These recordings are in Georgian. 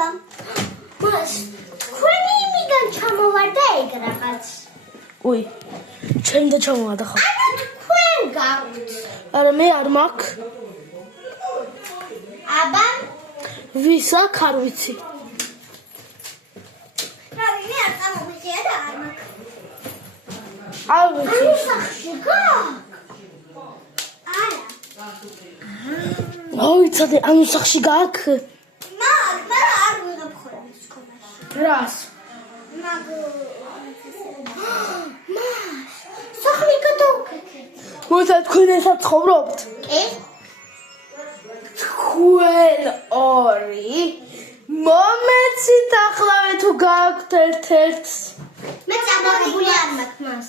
მადლობა. მას თქვენი იმიდან ჩამოვარდა ეგ რაღაც. უი, ჩემდა ჩამოვარდა ხო? თქვენ გაქვთ. არა მე არ მაქვს. აბა, ვის აქვს არ ვიცი. მე არ წამოვიდია და არ მაქვს. არ ვიცი. სახში გაქვს. არა. მოიცადე, ანუ სახში გაქვს? მაგ არ ვიღებ ხოლმე სკოლაში. რას? მაგ სახლი გადავკეთეთ. მოიცა თქვენ ესა ცხოვრობთ? კი? თქვენ ორი მომეცით ახლავე თუ გაქვთ ერთ-ერთს? მე წამოვიდია არ მაქვს მას.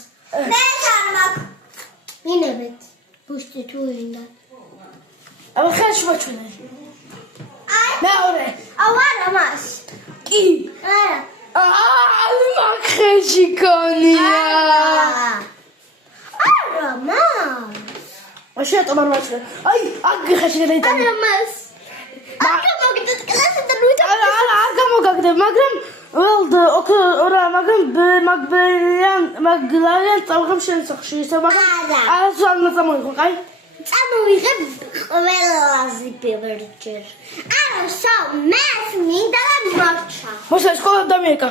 მე არ მაქვს. მინებეთ. ბუშტი თუ ინდა. აბა ხელში მოჩვენე. მეორე. აუ არა მას. კი. არა. მაგ ხელში გონია. არა მას. მაშინ რატომ არ მოჩვენე? აი, აქ ხელში გადაიტანე. არა მას. აქ მოგდეთ კლასზე და ნუ არა, არ გამოგაგდებ, მაგრამ მაგლავიან წავღებ შენ სახში, ისე მაგრამ არასდროს არ უნდა წამოიღო, კაი? წამოვიღებ ყველაზე პირველჯერ. არა, მას მინდა და მოჩა. მოსა სკოლა დამიეკა.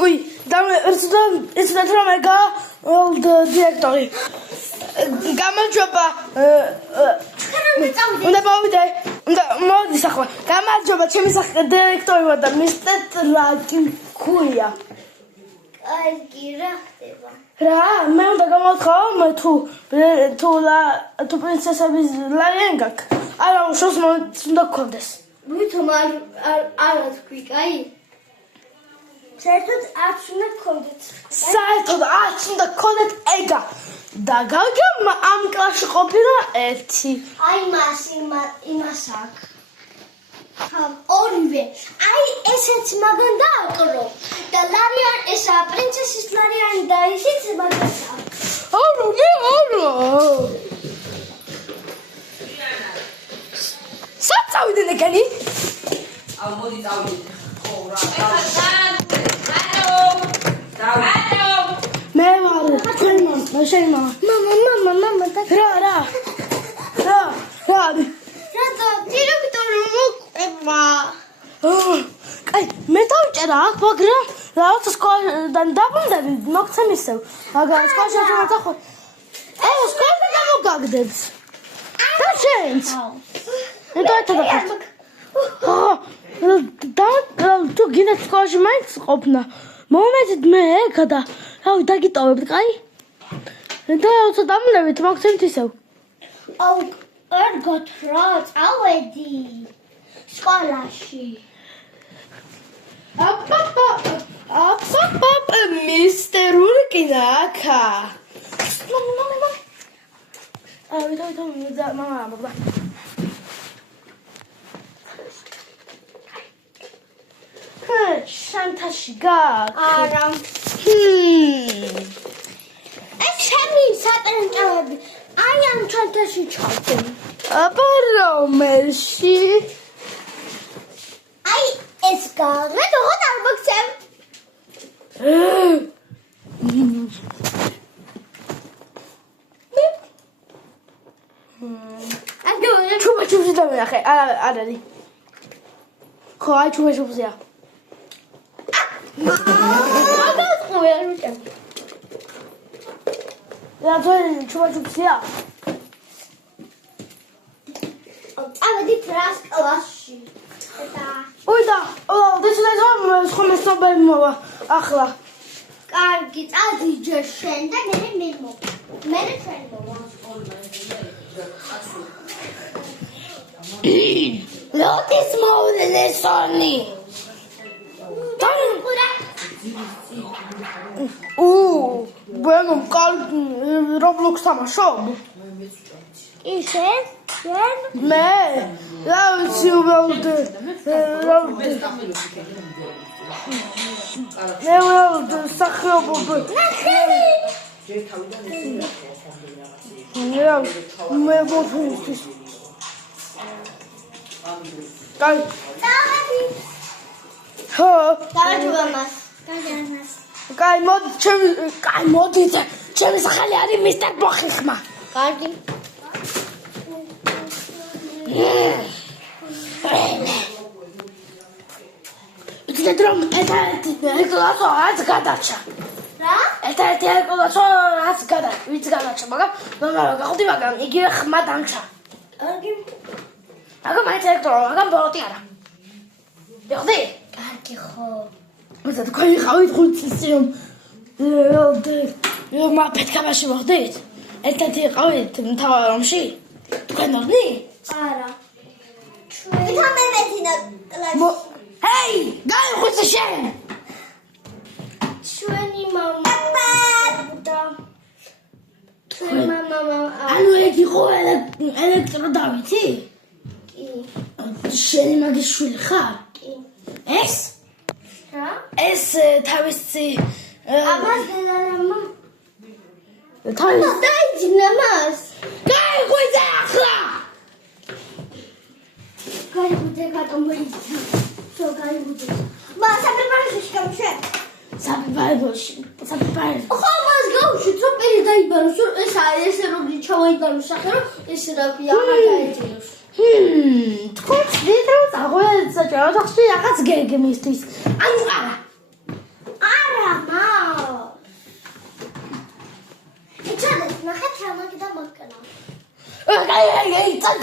უი, ეს რამე დირექტორი. გამარჯობა. უნდა მოვიდე. მოდის ახლა. გამარჯობა, ჩემი სახე დირექტორი ვარ და მისტერ ტრაკი ქუია. კარგი, რა ხდება? რა, მე უნდა გამოვთხოვო, მე თუ პრინცესების ლაიენ გაქვს. არა, უშოს უნდა გქონდეს. ვითომ არ თქვი, კაი? საერთოდ არც უნდა გქონდეთ. საერთოდ არც უნდა გქონდეთ ეგა. და გაგამ ამ კლასში ყოფილა ერთი. აი იმას აქვს. ორივე. აი ესეც მაგან დააკრო. და ლარიან ესა პრინცესის ლარიანი და ისიც მაგას აქვს. არა, მე არა. სად წავიდნენ ეგენი? აუ მოდი წავიდეთ. ხო რა. მე ვარ, ჩვენი მამა, შენი მამა. მამა და რა. რატო დირექტორი მოკვება? კაი, მე დავიჭერა აქ, მაგრამ რაღაც სკოლიდან დაბრუნდები, მოგცემ ისევ. მაგრამ სკოლაში არ დავხო. აუ, სკოლიდან გამოგაგდებს. და შენც. მე დავიჭერა. თუ გინდა სკოლაში მაინც ყოფნა. მომეცით მე ეგა და რავი დაგიტოვებთ, კაი? და როცა დამნებით, მოგცემთ ისევ. აუ, ერგოთ რა, წავედი სკოლაში. აპაპაპ, მისტერ ურკინა აქა. მამა. ვიდა, მამა. შანთაში გაქვს. არა. ეს ჩემი სატენჭავები. აი ამ ჩანთაში ჩავდე. აბა რომელში? აი ეს გაღრა როგორ არ მოგცემ? ჩუბა-ჩუბში დავინახე. არა არის. ხო, აი ჩუბა-ჩუბზეა. მაგას ყვე არ ვიტեմ. რა ძველი ჩუბა-ჩუბზეა? წავედით რას კლასში. უი და, სხვა მასწავლებელი მოვა ახლა. კარგი, წავედი ჯერ შენ და მე მოვა. მე შენ მოვა. ლოტის მოვლენესონი. ბენომ Roblox თამაშობ? ისე? შენ? მე? რა ვიცი უბრალოდ მე უბრალოდ სახეობობ. მე მოხუცის. კაი. ხო. დავაჯობა მას. გაგანას. კაი, მოდით. ჩემი სახელი არის მისტერ ბოხიხმა. კარგი. იცით რომ ერთ-ერთი ეკლასო რაც გადარჩა. რა? ერთ-ერთი ეკლასო რაც გადარჩა, მაგრამ გახვდი, მაგრამ იგივე ხმა დამჩა. კარგი. მაგრამ მაინც ელექტრო, მაგრამ ბოლოტი არა. მიხდი? კარგი ხო. მოიცა თქვენი ხავით ხუთი რომ მაფეთქებაში მოხდით? ერთ-ერთი ყავით მთავარ რომში? თქვენ ორნი? არა. ვითომ მეძინა კლასი. ჰეი, გაიხუცე შენ! ჩვენი მამა და ჩვენი მამა ანუ ეგ იყო ელექტრო დავითი? კი. შენი მაგის შვილი ხარ? კი. ეს? რა? ეს თავისი ამას დედამამა თავის დაიძინა მას. გაიხუცე ახლა! გაიგუძე გატომოიცა. შო გაიგუძე. მას საფრიფარში გამშვე. საფრიფარში. ხო მას გავშვი, რომ პირი დაიბანოს, რომ ეს არის ესე რომ ჩავაიბანოს სახე, რომ ეს რა ქვია, აღარ დაეძინოს. თქვენ ვიდრე წაღვეძ საჭირო ხში რაღაც გეგმისთვის. ანუ არა. არა, მაო. ეჩადეთ, ნახეთ რა მაგდა მაგკანა. აი, წან.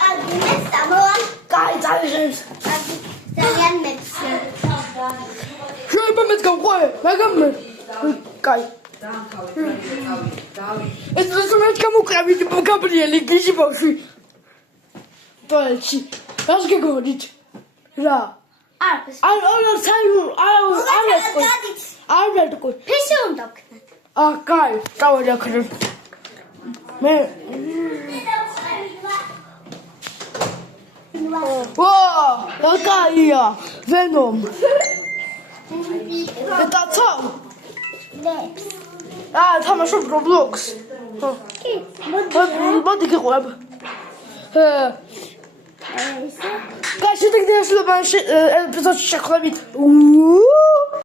კარგი, მე სამოვა. კაი, წავიღებს. კარგი, ძალიან მეცე. შეიძლება მეც გავყვე, მაგრამ კაი. ეს მე გამოკრავით გაბრიელი გიჟი ბავშვი. თოლში. რას გეგმოდით? რა? არ ვეთქვი. ფისი უნდა ვქნათ. კაი, წავედაქრებ. მე ვა, კაია, ვენომ. დაცო? ლეფს. თამაშობ Roblox. კი, მოდი გიყვებ. ესე. კაი, შედეგი დასრულებაში ეპიზოდში შეხვდებით.